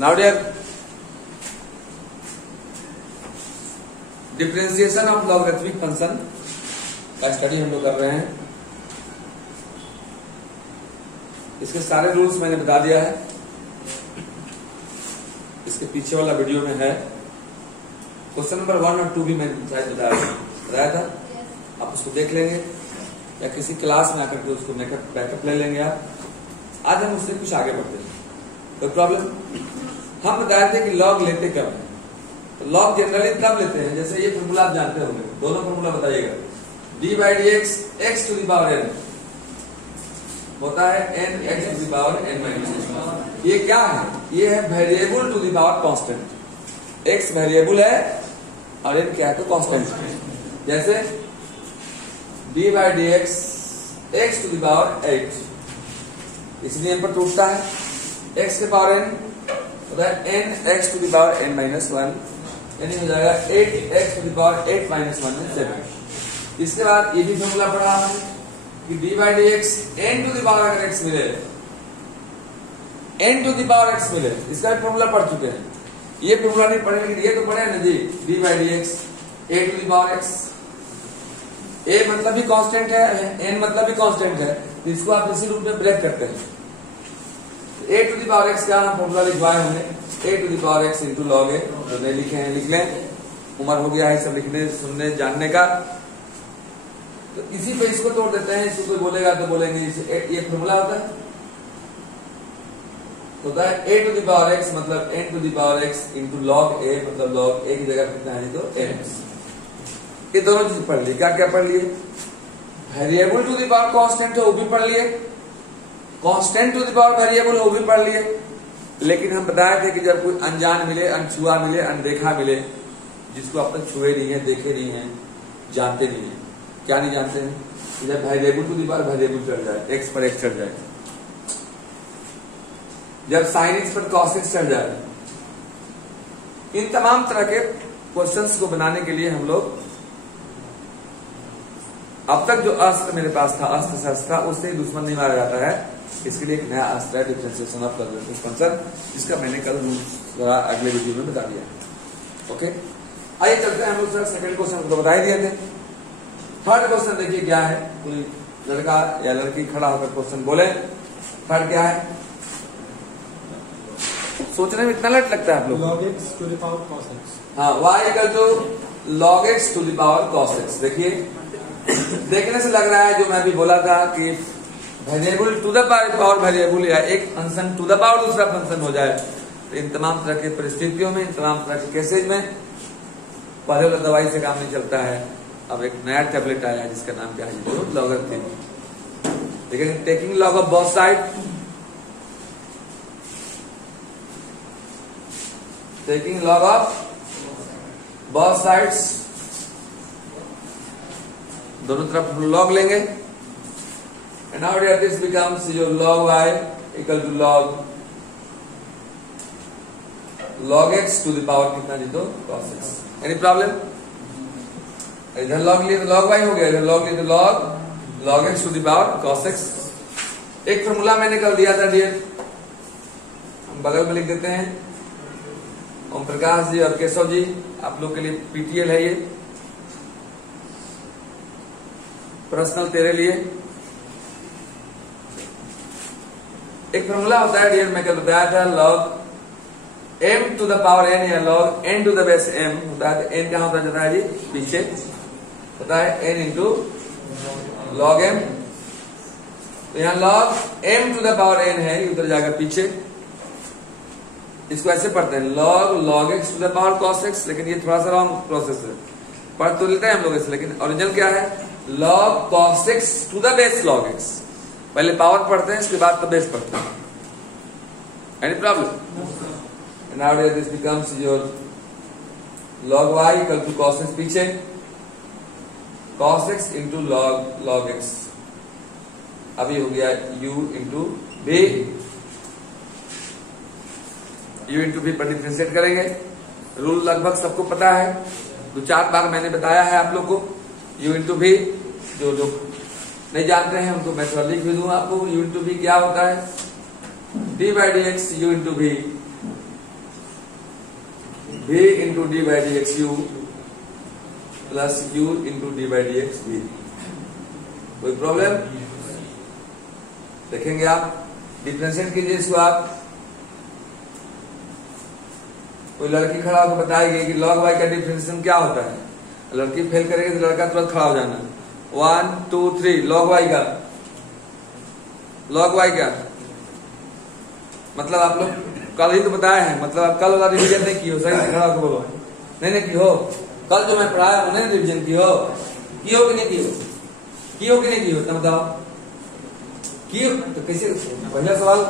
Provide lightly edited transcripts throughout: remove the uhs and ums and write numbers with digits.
Now dear, differentiation of logarithmic function का study हम लोग कर रहे हैं। इसके सारे रूल्स मैंने बता दिया है, इसके पीछे वाला वीडियो में है। क्वेश्चन नंबर 1 और 2 भी मैंने शायद बताया था, आप उसको देख लेंगे या किसी क्लास में आकर के उसको बैकअप ले लेंगे आप। आज हम उससे कुछ आगे बढ़ते हैं। तो प्रॉब्लम हम बताए थे कि लॉग लेते कब है, तो लॉग जनरली तब लेते हैं, जैसे ये फॉर्मूला आप जानते होंगे, दोनों फॉर्मूला बताइएगा। d/dx x to the power n होता है n x to the power n minus. ये क्या है? ये है variable to the power constant. x variable है और n क्या है? तो कांस्टेंट। जैसे d/dx x to the power 8, इसलिए n पर टूटता है, x के पावर n होता है n x to the power n minus 1, यानी हो जाएगा 8x to the power 8 minus 1 है 7। इसके बाद ये भी फॉर्मूला पढ़ा हमने कि d/dx n to the power अगर x मिले, n to the power x मिले, इसका भी फॉर्मूला पढ़ चुके हैं। ये फॉर्मूला नहीं पढ़े, लेकिन ये तो पढ़े ना जी, d/dx a to the power x। a मतलब भी कांस्टेंट है, n मतलब भी कांस्टेंट है, तो इसको आप इसी रूप में ब्रेक करते हैं। a to the power x का फॉर्मूला लिखवाए हमने, a to the power x into log a। जो नहीं लिखे हैं लिख लें, उम्र हो गया है सब लिखने सुनने जानने का। तो इसी पे इसको तोड़ देते हैं। इसको कोई बोलेगा तो बोलेंगे ये फॉर्मूला होता है a to the power x मतलब n to the power x into log a, मतलब लॉग a की जगह कितना है तो n। ये दोनों चीज पढ़ ली। क्या क्या पढ़ लिए? Variable to the power constant है वो भी पढ़ लिए, constant to the power variable वो भी पढ़ लिए। लेकिन हम बताए थे कि जब कोई अनजान मिले, अनछुआ मिले, अनदेखा मिले, जिसको अब तक छुए नहीं है, देखे नहीं है, जानते नहीं है, क्या नहीं जानते हैं? जब variable to the power variable चढ़ जाए, x पर x चढ़ जाए, जब sin x पर cos x चढ़ जाए, इन तमाम तरह के क्वेश्चंस को बनाने के लिए हम लोग अब तक जो अस्त्र मेरे पास था, अस्त्र शस्त्र था, उससे दुश्मन नहीं मारा जाता है। इसके लिए एक नया अस्त्र है डिफरेंशिएशन ऑफ लॉगरिथमिक फंक्शन, जिसका मैंने कल अगले वीडियो में बता दिया। ओके, आइए चलते हैं हम लोग सेकंड क्वेश्चन को बता ही दिए थे। थर्ड क्वेश्चन देखिए क्या है। कोई लड़का या लड़की खड़ा होकर क्वेश्चन बोले। थर्ड क्या है? सोचने में इतना लेट लगता है आप लोग। log x to the power cos x। हाँ, y equal to log x to the power cos x। देखिए, देखने से लग रहा है जो मैं भी बोला था कि variable to the power variable या एक फंक्शन टू द पावर दूसरा फंक्शन हो जाए, तो इन तमाम तरह की परिस्थितियों में, इन तमाम तरह के केसेज में पहले वाला दवाई से काम नहीं चलता है। अब एक नया टैबलेट आया है जिसका नाम क्या है? लॉगरिथम। लेकिन taking log of both side, taking log of both sides, दोनों तरफ लॉग लेंगे। And now dear this becomes your log y equal to log x to the power कितना जी तो cos x। Any problem? इधर log लिए तो log y हो गया, इधर log लिए तो log x to the power cos x। एक फॉर्मूला मैंने कल दिया था डियर, हम बगल में लिख देते हैं। ओम प्रकाश जी और केशव जी, आप लोग के लिए पीटीएल है ये, पर्सनल तेरे लिए। एक फॉर्मूला होता है डियर, मैं कल बताया था, log m to the power n या log n to the base m होता है। n कहां होता जाता है जी? पीछे होता है n इंटू log m। तो यहां log m to the power n है, ये उधर जाएगा पीछे। इसको ऐसे पढ़ते हैं log x to the power cos x, लेकिन ये थोड़ा सा रॉन्ग प्रोसेस है। पढ़ तो लेते हैं हम लोग इसे, लेकिन ओरिजिनल क्या है? log cos x to the base log x। पहले पावर पढ़ते हैं, इसके बाद तो बेस पढ़ते हैं। Any problem? Now this becomes your log y equal to cos x, पीछे cos x into log x। अभी हो गया u into v, u into v पर डिफरेंशिएट करेंगे। रूल लगभग सबको पता है, 2-4 बार मैंने बताया है आप लोग को। u इंटू v, जो लोग नहीं जानते हैं उनको मैं थोड़ा लिख भी दूंगा आपको। u इंटू v क्या होता है? d/dx u into v v into D by d x you plus u into D by d x v। कोई प्रॉब्लम? देखेंगे आप, डिफरेंशिएट कीजिए इसको आप। कोई लड़की खड़ा होकर बताएगी कि log y का डिफरेंशिएशन क्या होता है। लड़की फेल करेगी तो लड़का तुरंत खड़ा हो जाना। 1 2 3 log y का, log y क्या मतलब? आप लोग कल ही तो बताए हैं, मतलब आप कल वाला रिवीजन नहीं की हो। सही से खड़ा होकर बोलो। नहीं की हो? कल जो मैं पढ़ाया वो नहीं रिवीजन की हो? की हो कि नहीं की हो? की हो कि नहीं की हो? तो बताओ की हो तो कैसे? पहला सवाल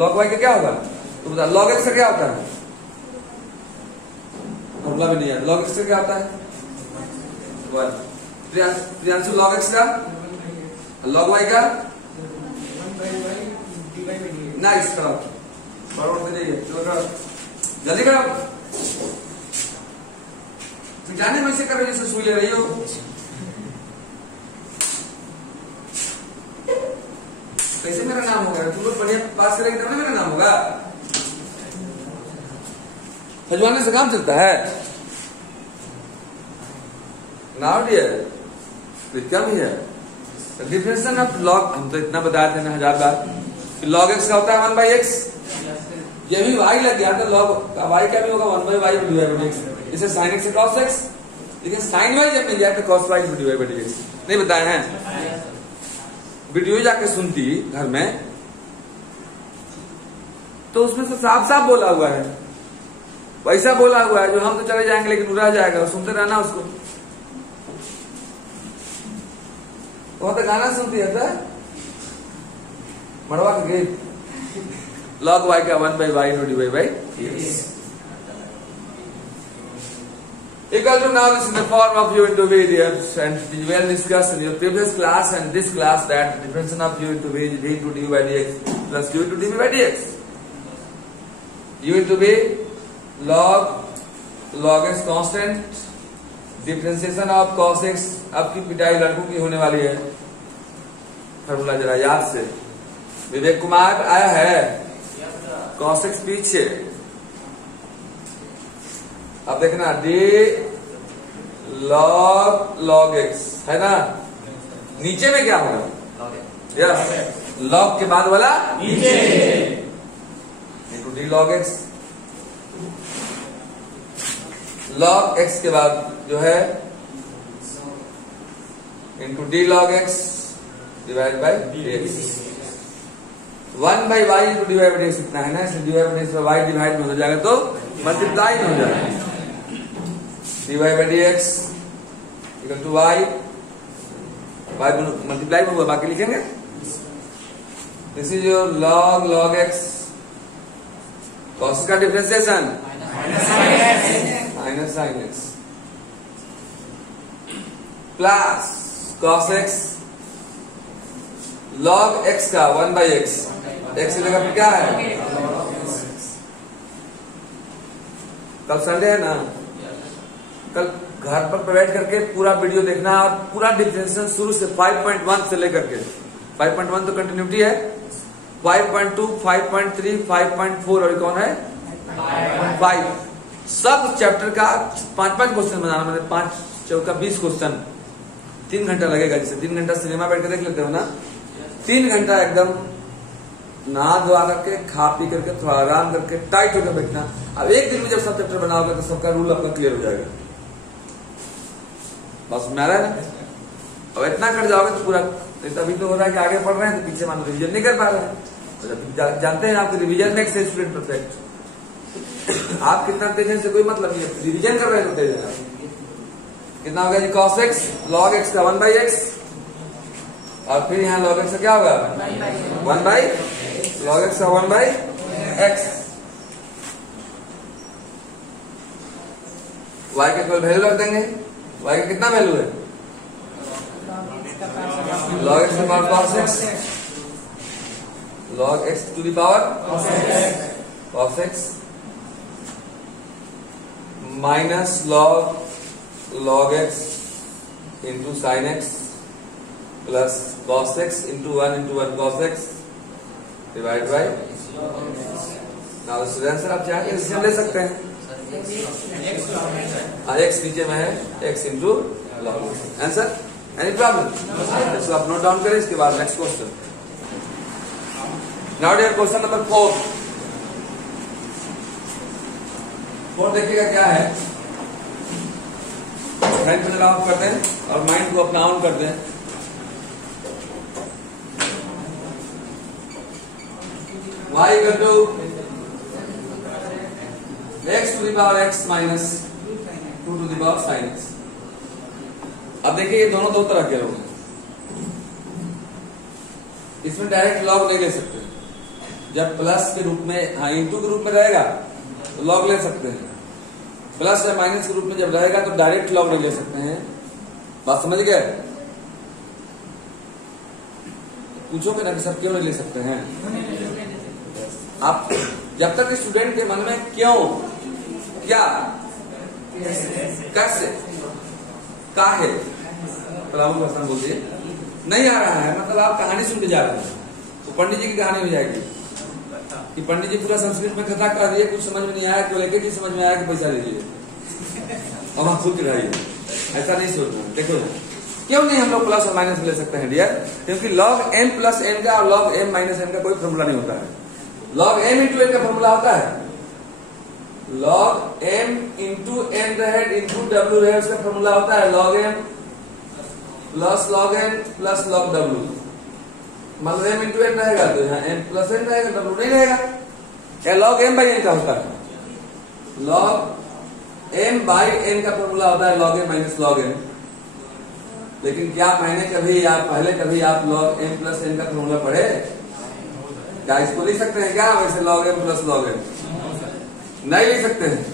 log y का क्या होगा तो बता। log x का क्या होता है? फॉर्मूला भी नहीं है। log x का क्या होता है? 1। प्रियांशु log x का, log y का नाइस। करो बराबर से जाइए, चलो करो जल्दी करो। जाने में से करो जैसे सुई ले रही हो। कैसे मेरा नाम होगा? तुम लोग बढ़िया पास करेंगे तब ना मेरा नाम होगा। खजवाने से काम चलता है नाउ डियर। क्या भी है डिफरेंशिएशन ऑफ log? हम तो इतना बताए थे ना 1000 बार कि log x का होता है 1 बाई एक्स। ये भी y लग गया तो log y क्या भी होगा 1 by y divide by x. इसे sin x से cos x, लेकिन sin y जब मिल जाए तो cos y divide by x। नहीं बताए हैं? वीडियो जाके सुनती घर में तो उसमें से साफ साफ बोला हुआ है, वैसा बोला हुआ है जो हम तो चले जाएंगे लेकिन रह जाएगा। सुनते रहना उसको। वो तो गाना सुनती है तो मरवा के गीत। log y का 1 by y divide by x equal to now this in the form of u into v, and we well discussed in your previous class and this class that the difference of u into v is v into d by dx plus u into dv by dx. u into v log x constant, differentiation of cos x। आपकी पिटाई लड़कों की होने वाली है। Formula जरा याद से। विवेक कुमार आया है? cos x पीछे। अब देखना d log x है ना, नीचे में क्या होगा? यस, log के बाद वाला नीचे d log x। log x के बाद जो है into d log x divide by dx। 1 by y into divide by dx इतना है ना, इसलिए divide by dx y divide में हो जाएगा तो मल्टीप्लाई में हो जाएगा। dy by dx equal to y multiply में हुआ, बाकी लिखेंगे। This is your log x। cos का differentiation minus sin x plus cos x log x का 1 बाई एक्स। एक्स की जगह पे क्या है? कल संडे है ना, कल घर पर बैठ करके पूरा वीडियो देखना और पूरा डिफरेंशिएशन शुरू से 5.1 से लेकर के 5.1 तो कंटिन्यूटी है, 5.2, 5.3, 5.4 और कौन है 5। सब चैप्टर का 5-5 क्वेश्चन बनाना, मतलब 5 चौका 20 क्वेश्चन। 3 घंटा लगेगा। जैसे 3 घंटा सिनेमा बैठ के देख लेते हो ना, 3 घंटा एकदम नहा धोआ करके खा पी करके थोड़ा आराम करके टाइट होकर बैठना। अब एक दिन में जब सब चैप्टर बनाओगे तो सबका रूल अपना क्लियर हो जाएगा। बस में आ रहा है ना। अब इतना कर जाओगे तो पूरा, तभी तो हो रहा है कि आगे पढ़ रहे हैं तो पीछे मानो रिवीजन नहीं कर पा रहे हैं। तो जानते हैं आपके रिवीजन में स्टूडेंट परफेक्ट। आप कितना तेज है से कोई मतलब नहीं है, रिवीजन कर रहे हैं तो तेज है। कितना हो गया जी? cos x log x का 1 बाई एक्स और फिर यहाँ log x का क्या होगा 1 बाई log x का 1 बाई एक्स। y के केवल वैल्यू रख देंगे। y का कितना वैल्यू है? log x to power cos x, log x to the power cos x minus log x into sin x plus cos x into 1 cos x divide by. Now students आप चाहे decision ले सकते हैं। X नीचे में है, x into log. Answer? Any problem? इसको आप नोट डाउन करें। इसके बाद next question. Now dear question number 4 देखिएगा क्या है। फैन को ऑफ कर दें और माइंड को अपना ऑन कर दें। y equal to x to the power x minus 2 to the power sine x। अब देखिए ये दोनों दो तरह के लोग हैं। इसमें डायरेक्ट लॉग नहीं ले सकते। जब प्लस के रूप में, हाँ इंटू के रूप में रहेगा तो लॉग ले सकते हैं। प्लस या माइनस के रूप में जब रहेगा तो डायरेक्ट लॉग नहीं ले सकते हैं। बात समझ गए? पूछोगे ना कि सर क्यों नहीं ले सकते हैं? आप जब तक स्टूडेंट के मन में क्यों, क्या, कैसे, काहे, क्वेश्चन बोलिए, नहीं आ रहा है, मतलब आप कहानी सुन के जा रहे हैं तो पंडित जी की कहानी हो जाएगी कि पंडित जी पूरा संस्कृत में कथा कर दिए, कुछ समझ में नहीं आया, केवल एक ही चीज समझ में आया कि पैसा दीजिए अब आप खुद रहिए। ऐसा नहीं सोचना। देखो क्यों नहीं हम लोग प्लस और माइनस ले सकते हैं डियर? क्योंकि लॉग एम प्लस एन का और लॉग एम माइनस एन का कोई फॉर्मूला नहीं होता है। लॉग एम इंटू एन का फॉर्मूला होता है लॉग एम इंटू एन रहे इंटू डब्ल्यू रहे, उसका फॉर्मूला होता है log m plus log n plus log डब्ल्यू। मतलब एम इंटू एन रहेगा तो यहाँ एम प्लस एन रहेगा, डब्ल्यू नहीं रहेगा। क्या लॉग एम बाई एन का होता है? लॉग एम बाई एन का फॉर्मूला होता है log m minus log n. लेकिन क्या मैंने कभी आप पहले कभी आप लॉग एम प्लस एन का फॉर्मूला पढ़े? क्या इसको लिख सकते हैं क्या वैसे log m plus log n? नहीं लिख सकते हैं।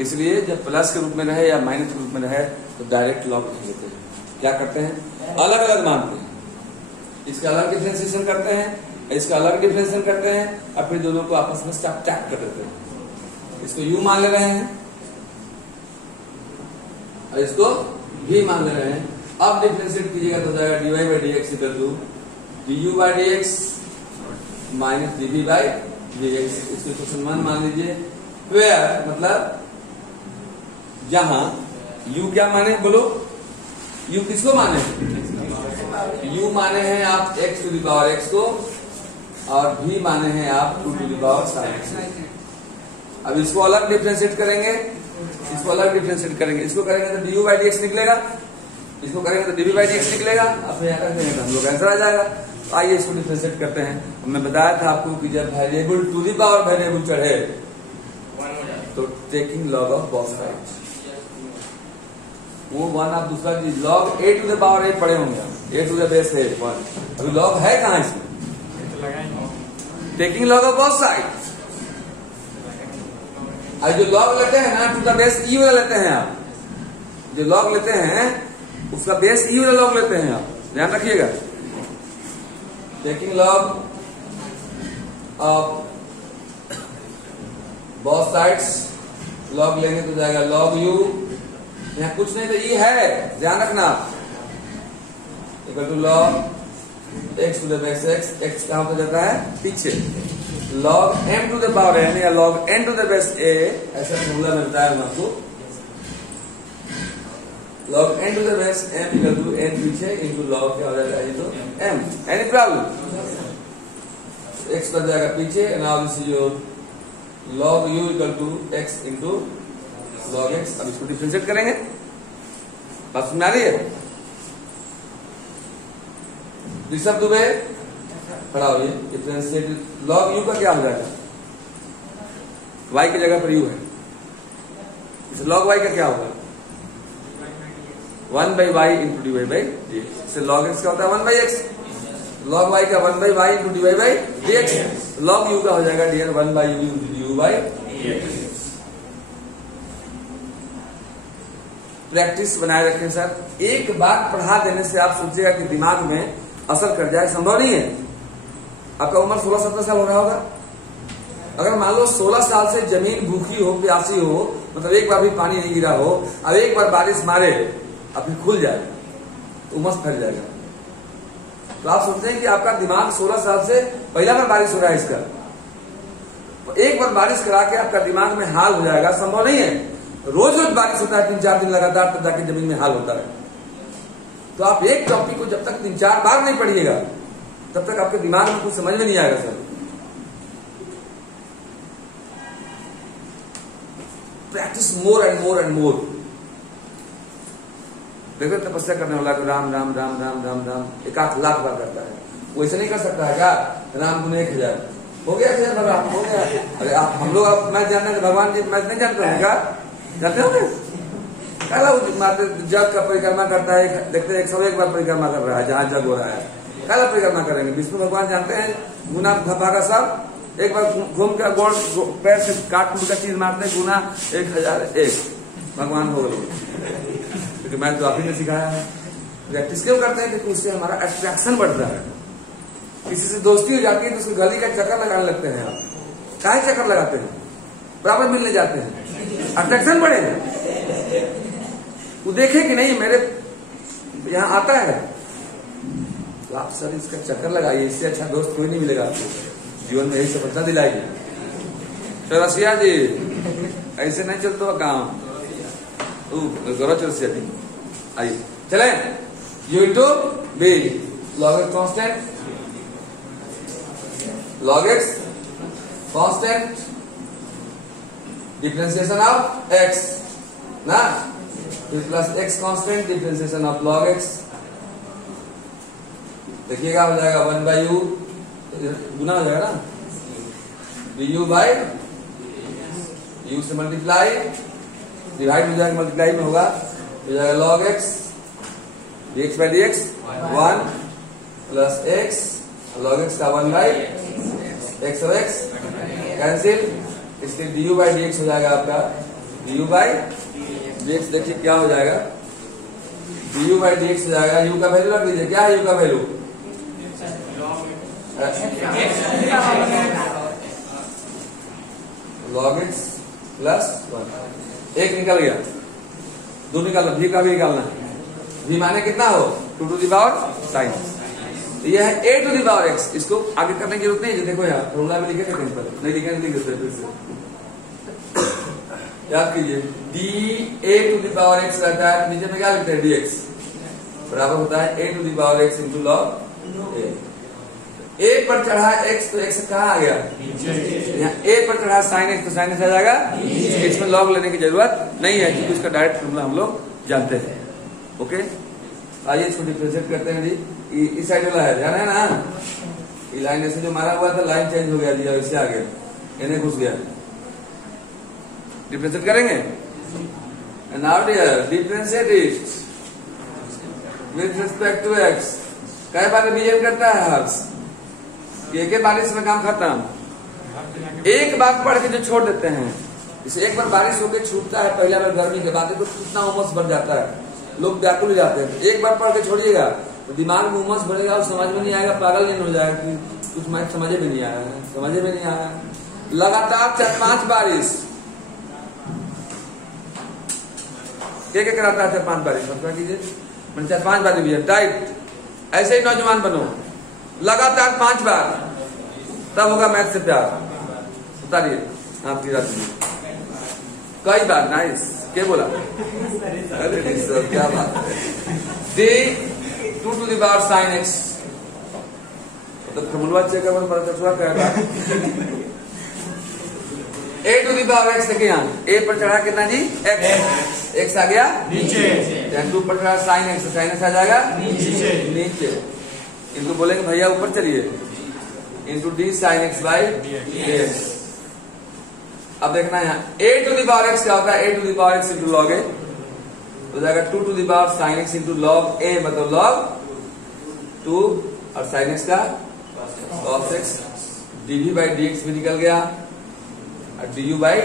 इसलिए जब प्लस के रूप में रहे या माइनस के रूप में रहे तो डायरेक्ट लॉग लिख लेते हैं। क्या करते हैं? अलग अलग मानते हैं। इसका अलग डिफरेंशिएशन करते हैं, इसका अलग डिफरेंशिएशन करते हैं और फिर दोनों को आपस में सब्ट्रैक्ट कर देते हैं। इसको u मान ले रहे हैं और इसको v मान ले रहे हैं। अब डिफरेंशिएट कीजिएगा तो जाएगा dy by d x equal to du by d x minus dv by dx। इसको क्वेश्चन 1 मान लीजिए। वेयर मतलब जहां u क्या माने बोलो? u किसको माने? u माने हैं आप x to the power x को और v माने हैं आप 2 to the power sin x। अब इसको अलग डिफरेंशिएट करेंगे, इसको अलग डिफरेंशिएट करेंगे। इसको करेंगे तो du बाई dx निकलेगा, इसको करेंगे तो dv बाई dx निकलेगा। अब यहाँ करेंगे तो हम लोग आंसर आ जाएगा। तो आइए इसको डिफरेंशिएट करते हैं। मैं बताया था आपको कि जब variable to the power variable चढ़े तो taking log of both sides, वो 1 आप दूसरा चीज log a to the power a पढ़े होंगे, a टू द बेस है 1। अभी लॉग है कहां इसमें? Taking log of both sides. अब जो लॉग लेते हैं ना टू द बेस ई वाला लेते हैं आप, जो लॉग लेते हैं उसका बेस ई वाला लॉग लेते हैं आप, ध्यान रखिएगा। Taking log of both sides, log लेंगे तो जाएगा लॉग यू, यहाँ कुछ नहीं तो ई है, ध्यान रखना, equal to log X to the base X, X कहां हो जाता है? पीछे। Log M to the power N या log N to the base A, ऐसा फॉर्मूला मैं बताया हूं आपको। Log N to the base M equal to N पीछे इंटू लॉग क्या हो जाएगा? ये तो एम। Any problem? एक्स बन जाएगा पीछे। Now this is your log u equal to x into log x. अब इसको डिफरेंशिएट करेंगे। बात समझ आ रही है? ऋषभ दुबे खड़ा होइए। डिफरेंशिएट लॉग यू का क्या हो जाएगा? y की जगह पर u है, इस लॉग y का क्या होगा? 1 by y into d y by d x. इससे लॉग एक्स का होता है 1 बाई एक्स, लॉग y का 1 by y into d y by d x. Log u का हो जाएगा dear 1 by u into d u by d x. Practice बनाए रखें सर। एक बार पढ़ा देने से आप सोचिएगा कि दिमाग में असर कर जाए, संभव नहीं है। आपका उम्र 16-17 साल हो रहा होगा। अगर मान लो 16 साल से जमीन भूखी हो, प्यासी हो, मतलब एक बार भी पानी नहीं गिरा हो, अब एक बार बारिश मारे अब फिर खुल जाए तो उमस फैल जाएगा। तो आप सोचते हैं कि आपका दिमाग 16 साल से पहला बार बारिश हो रहा है इसका, तो एक बार बारिश करा के आपका दिमाग में हाल हो जाएगा, संभव नहीं है। रोज रोज बारिश होता है 3-4 दिन लगातार, तब जाके जमीन में हाल होता है। तो आप एक टॉपिक को जब तक 3-4 बार नहीं पढ़िएगा तब तक आपके दिमाग में कुछ समझ में नहीं आएगा sir. Practice more and more and more. देखो तपस्या करने वाला को राम राम राम राम राम राम 1 लाख बार करता है, वो ऐसे नहीं कर सकता है क्या? राम गुने 1000 हो गया, 1000 भगवान हो गया। अरे आप हम लोग आप मैच जानते भगवान जी मैच नहीं जानते हैं क्या? जानते हो जग का परिक्रमा करता है, देखते हैं 101 बार परिक्रमा कर रहा है, जहां जग हो रहा है, काला परिक्रमा करेंगे। विष्णु भगवान जानते हैं गुना धपा का सब एक बार घूम कर गोड़ पैर से काट कूट का चीज मारते हैं, गुना 1001 भगवान हो गए। क्योंकि मैं तो आप ही ने सिखाया है। प्रैक्टिस क्यों करते हैं? क्योंकि उससे हमारा अट्रैक्शन बढ़ता है। किसी से दोस्ती हो जाती है तो उसको गली का चक्कर लगाने लगते हैं। आप काहे चक्कर लगाते हैं? बराबर मिलने जाते हैं, अट्रैक्शन बढ़ेगा। वो देखे कि नहीं मेरे यहाँ आता है, तो आप सर इसका चक्कर लगाइए, इससे अच्छा दोस्त कोई नहीं मिलेगा आपको जीवन में। यही सफलता दिलाएगी। तो रसिया जी ऐसे नहीं चलता काम, गौरव चौरसिया जी आइए चले। U into b log x constant, log x constant differentiation of x ना, plus x constant differentiation of log x। देखिएगा हो जाएगा 1/u गुना हो जाएगा ना, du by u से मल्टीप्लाई, डिवाइड हो जाएगा, मल्टीप्लाई में होगा, हो जाएगा log x dx by dx 1 plus x log x का 1 by x और x कैंसिल, इसलिए du by dx हो जाएगा आपका du by dx। देखिए क्या हो जाएगा, du by dx हो जाएगा। u का वैल्यू रख दीजिए, क्या है u का वैल्यू? log x प्लस 1, 1 निकल गया, 2 निकालना, v का भी निकालना है। v माने कितना हो? 2 to the power sin। यह है a to the power x। इसको आगे करने की जरूरत नहीं है। देखो यार फॉर्मूला में लिखे थे कहीं पर, नहीं लिखे, नहीं लिखे फिर से याद कीजिए। d a to the power x रहता है, नीचे में क्या लिखते हैं? dx बराबर होता है a to the power x into log a। a पर चढ़ा x तो x कहाँ आ गया? यहाँ a पर चढ़ा sin x तो sin x आ जाएगा। इसमें log लेने की जरूरत नहीं है क्योंकि इसका डायरेक्ट फॉर्मूला हम लोग जानते हैं। ओके, आइए इसको डिफरेंशिएट करते हैं जी। इस साइड वाला है, जाना है ना, ये लाइन ऐसे जो मारा हुआ था लाइन चेंज हो गया जी, इससे आगे इन्हें घुस गया। डिफरेंशिएट करेंगे। Now dear differentiate it with respect to x। कई बार रिवीजन करता है हर्ष कि एक बारिश में काम खत्म। एक बार पढ़ के जो छोड़ देते हैं, इसे एक बार बारिश होकर छूटता है, पहला बार गर्मी के बाद तो कितना उमस बढ़ जाता है, लोग व्याकुल हो जाते हैं। एक बार पढ़ के छोड़िएगा तो दिमाग में उमस बढ़ेगा और समझ में नहीं आएगा, पागल नहीं हो जाएगा कि कुछ मैथ समझ में नहीं आया, समझ में नहीं आया। लगातार 4-5 बारिश क्या कराता है? 4-5 बारिश मतलब कीजिए, मैंने 4-5 बार भी टाइट। ऐसे ही नौजवान बनो, लगातार 5 बार, तब होगा मैथ से प्यार। उतारिए आपकी रात में कई बार। नाइस, क्या बोला? अरे सर क्या बात है। 2 to the power sin x मतलब फॉर्मूला चेक करना पड़ता है। a to the power x देखिए यहाँ a पर चढ़ा कितना जी? x आ गया नीचे, 2 पर चढ़ा sin x, sin x आ जाएगा नीचे। इनको बोलेंगे भैया ऊपर चलिए, into d sin x by dx। अब देखना यहाँ a to the power x क्या होता है? a to the power x into log a हो जाएगा 2 to the power sin x into log a, मतलब log 2 और sin x का cos x। dv by dx भी निकल गया और du by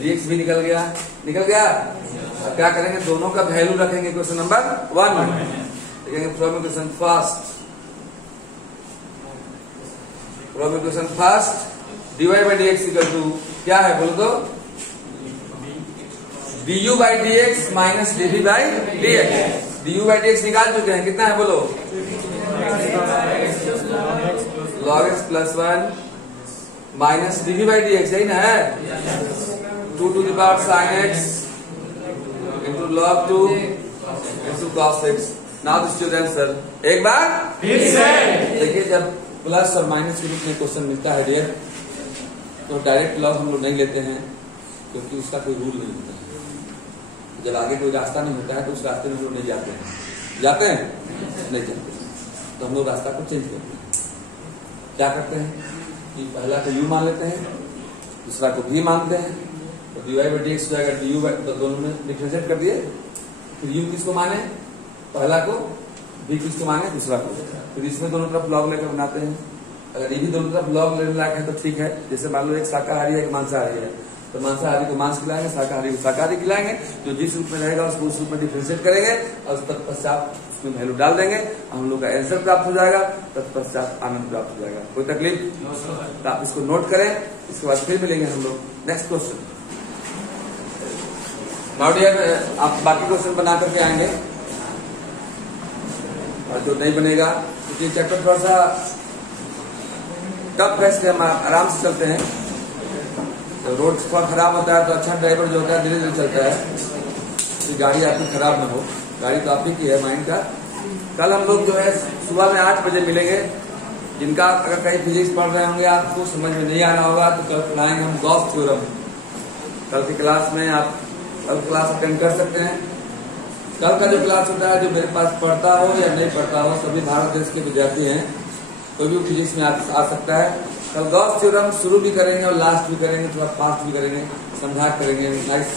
dx भी निकल गया। अब क्या करेंगे? दोनों का वैल्यू रखेंगे क्वेश्चन नंबर 1 में। लिखेंगे from equation first dy by dx equal to क्या है बोलो तो? du by dx minus dv by dx। du by dx निकाल चुके हैं, कितना है बोलो? log x plus 1 minus dv by dx, यही ना है? 2 to the power sin x into log 2 into cos x. Now the student sir, एक बार फिर से देखिए, जब प्लस और माइनस के रूप में क्वेश्चन मिलता है डियर, तो डायरेक्ट लॉग हम लोग नहीं लेते हैं, क्योंकि उसका कोई रूल नहीं होता है। जब आगे कोई रास्ता नहीं होता है तो उस रास्ते में हम लोग नहीं जाते हैं। जाते हैं? नहीं जाते। तो हम लोग रास्ता को चेंज करते हैं। क्या करते हैं कि पहला को u मान लेते हैं, दूसरा को v मानते हैं, तो dy बाई dx हो जाएगा du, तो दोनों में डिफरेंशिएट कर दिए। फिर u किसको माने? पहला को, v किसको माने? दूसरा को। फिर इसमें दोनों तरफ लॉग लेकर बनाते हैं। अगर ये भी दोनों तरफ लॉग लेने लायक है तो ठीक है। जैसे मान लो एक शाकाहारी है, एक मांसाहारी है, तो मांसाहारी को मांस खिलाएंगे, शाकाहारी को शाकाहारी खिलाएंगे। जो जिस रूप में रहेगा उसको उस रूप में डिफरेंशिएट करेंगे और उस तत्पश्चात उसमें वैल्यू डाल देंगे, हम लोग का आंसर प्राप्त हो जाएगा, तत्पश्चात आनंद प्राप्त हो जाएगा। कोई तकलीफ? तो आप इसको नोट करें, इसके बाद फिर मिलेंगे हम लोग नेक्स्ट क्वेश्चन। नाउ डियर, आप बाकी क्वेश्चन बना करके आएंगे, और जो नहीं बनेगा क्योंकि चैप्टर थोड़ा सा टफ है, इसलिए हम आराम से चलते हैं। तो रोड थोड़ा खराब होता है तो अच्छा ड्राइवर जो होता है धीरे धीरे चलता है, कि गाड़ी आपकी खराब ना हो। गाड़ी तो आप ही की है, माइंड का। कल हम लोग जो है सुबह में 8 बजे मिलेंगे। जिनका अगर कहीं फिजिक्स पढ़ रहे होंगे, आपको समझ में नहीं आना होगा, तो कल पढ़ाएंगे हम गॉस थ्योरम। कल की क्लास में आप कल क्लास अटेंड कर सकते हैं। कल का जो क्लास होता है, जो मेरे पास पढ़ता हो या नहीं पढ़ता हो, सभी भारत देश के विद्यार्थी हैं, कोई भी फिजिक्स में आ सकता है। कल गॉस थ्योरम शुरू भी करेंगे और लास्ट भी करेंगे, थोड़ा फास्ट भी करेंगे, समझा करेंगे। नाइस।